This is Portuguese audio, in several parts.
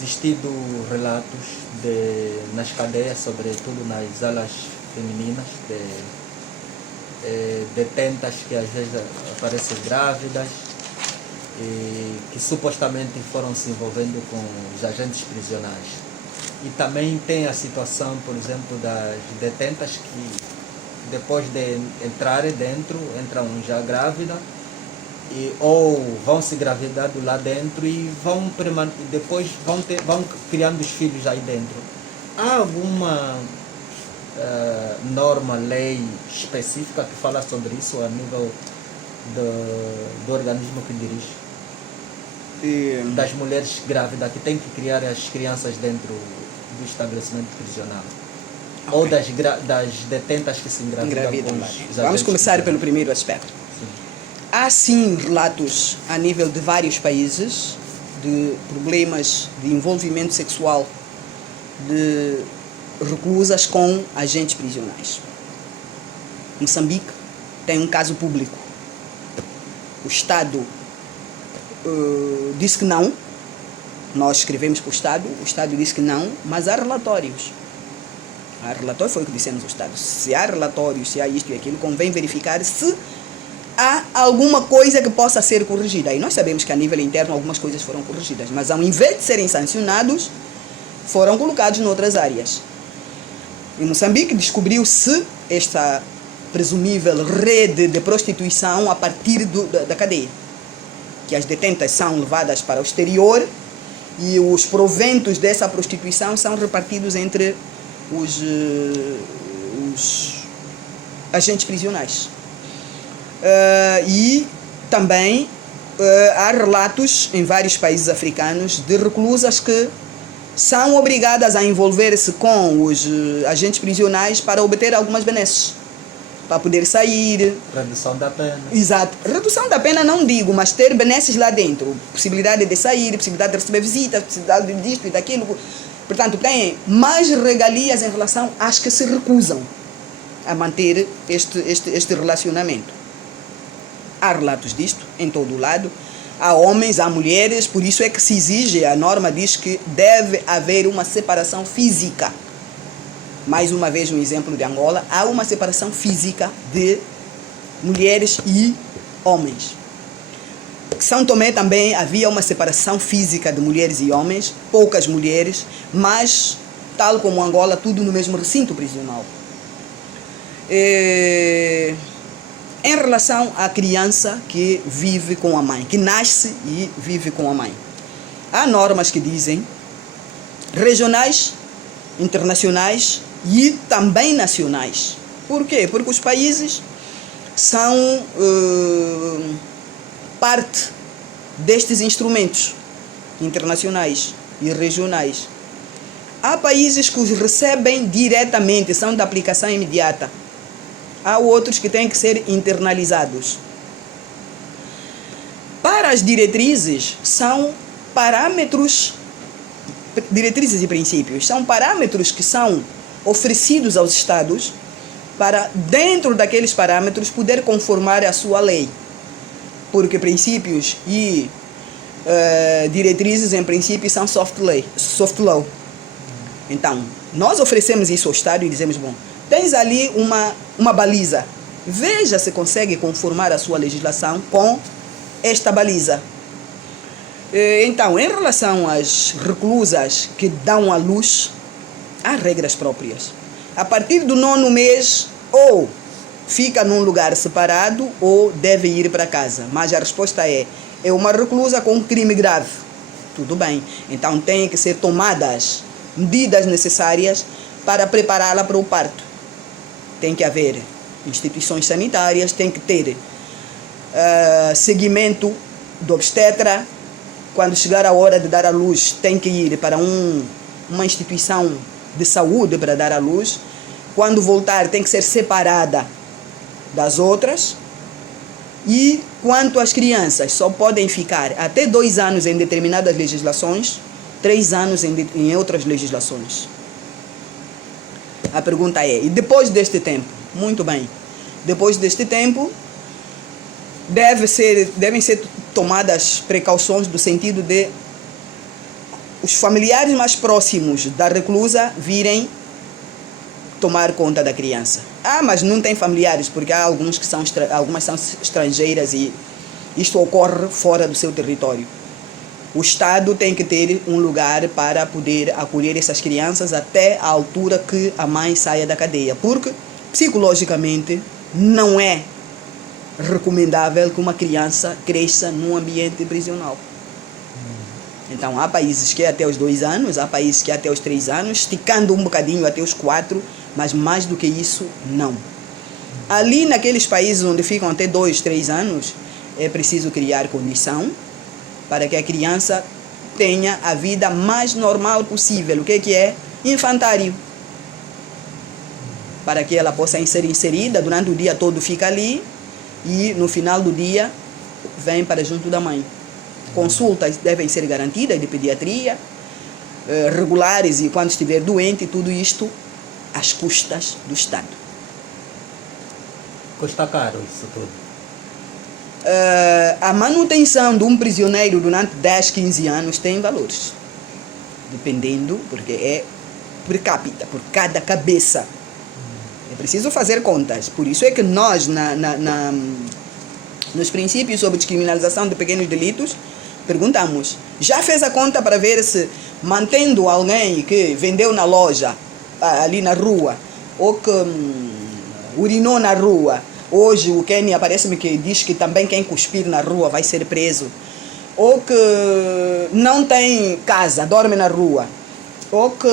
existido relatos nas cadeias, sobretudo nas alas femininas, de detentas que às vezes aparecem grávidas e que supostamente foram se envolvendo com os agentes prisionais. E também tem a situação, por exemplo, das detentas que depois de entrarem dentro, entram já grávida, ou vão se engravidar lá dentro e depois vão criando os filhos aí dentro. Há alguma norma, lei específica que fala sobre isso a nível do organismo que dirige? Das mulheres grávidas que têm que criar as crianças dentro do estabelecimento prisional. Okay. Ou das detentas que se engravidam. Vamos começar pelo primeiro aspecto. Sim. Há sim relatos a nível de vários países de problemas de envolvimento sexual de reclusas com agentes prisionais. Moçambique tem um caso público. O Estado disse que não. Nós escrevemos para o Estado disse que não, mas há relatórios. Há relatório, foi o que dissemos ao Estado. Se há relatórios, se há isto e aquilo, convém verificar se há alguma coisa que possa ser corrigida. E nós sabemos que a nível interno algumas coisas foram corrigidas, mas ao invés de serem sancionados, foram colocados noutras áreas. Em Moçambique descobriu-se esta presumível rede de prostituição a partir da cadeia. Que as detentas são levadas para o exterior e os proventos dessa prostituição são repartidos entre os agentes prisionais. E também há relatos em vários países africanos de reclusas que são obrigadas a envolver-se com os agentes prisionais para obter algumas benesses, para poder sair. Redução da pena. Exato. Redução da pena não digo, mas ter benesses lá dentro. Possibilidade de sair, possibilidade de receber visitas, possibilidade disto e daquilo. Portanto, tem mais regalias em relação às que se recusam a manter este relacionamento. Há relatos disto em todo o lado. Há homens, há mulheres, por isso é que se exige, a norma diz que deve haver uma separação física. Mais uma vez, um exemplo de Angola, há uma separação física de mulheres e homens. São Tomé também havia uma separação física de mulheres e homens, poucas mulheres, mas, tal como Angola, tudo no mesmo recinto prisional. Em relação à criança que vive com a mãe, que nasce e vive com a mãe, há normas que dizem, regionais, internacionais e também nacionais. Por quê? Porque os países são parte destes instrumentos internacionais e regionais. Há países que os recebem diretamente, são de aplicação imediata. Há outros que têm que ser internalizados. Para as diretrizes, são parâmetros, diretrizes e princípios, são parâmetros que são oferecidos aos Estados para, dentro daqueles parâmetros, poder conformar a sua lei. Porque princípios e diretrizes, em princípio, são soft law. Então, nós oferecemos isso ao Estado e dizemos, bom, tens ali uma baliza. Veja se consegue conformar a sua legislação com esta baliza. Então, em relação às reclusas que dão à luz, há regras próprias. A partir do 9º mês, ou fica num lugar separado ou deve ir para casa. Mas a resposta é uma reclusa com crime grave. Tudo bem. Então, tem que ser tomadas medidas necessárias para prepará-la para o parto. Tem que haver instituições sanitárias, tem que ter seguimento do obstetra. Quando chegar a hora de dar à luz, tem que ir para uma instituição de saúde para dar à luz. Quando voltar, tem que ser separada das outras. E quanto às crianças, só podem ficar até 2 anos em determinadas legislações, 3 anos em outras legislações. A pergunta é, e depois deste tempo? Muito bem. Depois deste tempo, devem ser tomadas precauções no sentido de os familiares mais próximos da reclusa virem tomar conta da criança. Ah, mas não tem familiares, porque há algumas são estrangeiras e isto ocorre fora do seu território. O Estado tem que ter um lugar para poder acolher essas crianças até a altura que a mãe saia da cadeia, porque psicologicamente não é recomendável que uma criança cresça num ambiente prisional. Então há países que é até os 2 anos, há países que é até os 3 anos, esticando um bocadinho até os 4, mas mais do que isso, não. Ali naqueles países onde ficam até 2, 3 anos, é preciso criar condição para que a criança tenha a vida mais normal possível. O que é? Infantário. Para que ela possa ser inserida, durante o dia todo fica ali e no final do dia vem para junto da mãe. Consultas devem ser garantidas de pediatria, regulares e quando estiver doente, tudo isto às custas do Estado. Custa caro isso tudo. A manutenção de um prisioneiro durante 10, 15 anos tem valores. Dependendo, porque é per capita, por cada cabeça. É preciso fazer contas. Por isso é que nós, nos princípios sobre descriminalização de pequenos delitos, perguntamos, já fez a conta para ver se mantendo alguém que vendeu na loja, ali na rua, ou que urinou na rua, hoje o Quênia parece-me que diz que também quem cuspir na rua vai ser preso, ou que não tem casa, dorme na rua, ou que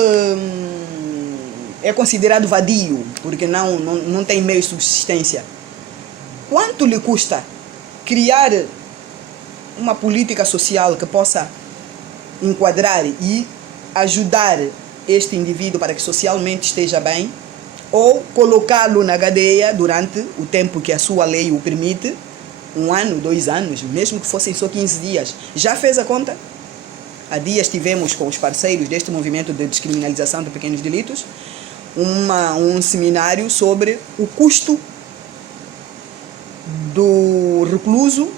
é considerado vadio, porque não tem meio de subsistência. Quanto lhe custa criar uma política social que possa enquadrar e ajudar este indivíduo para que socialmente esteja bem, ou colocá-lo na cadeia durante o tempo que a sua lei o permite, 1 ano, 2 anos, mesmo que fossem só 15 dias. Já fez a conta? Há dias tivemos com os parceiros deste movimento de descriminalização de pequenos delitos um seminário sobre o custo do recluso,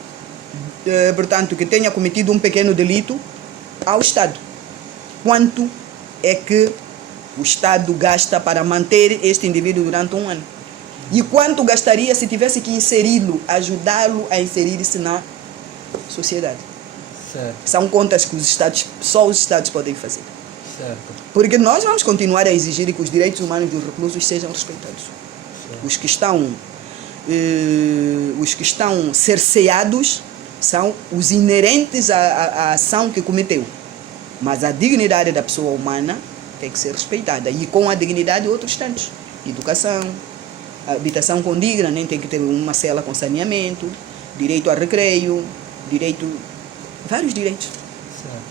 portanto, que tenha cometido um pequeno delito ao Estado. Quanto é que o Estado gasta para manter este indivíduo durante 1 ano? E quanto gastaria se tivesse que inseri-lo, ajudá-lo a inserir-se na sociedade? Certo. São contas que só os Estados podem fazer. Certo. Porque nós vamos continuar a exigir que os direitos humanos dos reclusos sejam respeitados. Certo. Os que estão cerceados são os inerentes à ação que cometeu. Mas a dignidade da pessoa humana tem que ser respeitada. E com a dignidade outros tantos. Educação, habitação condigna, nem tem que ter uma cela com saneamento, direito a recreio, vários direitos. Certo.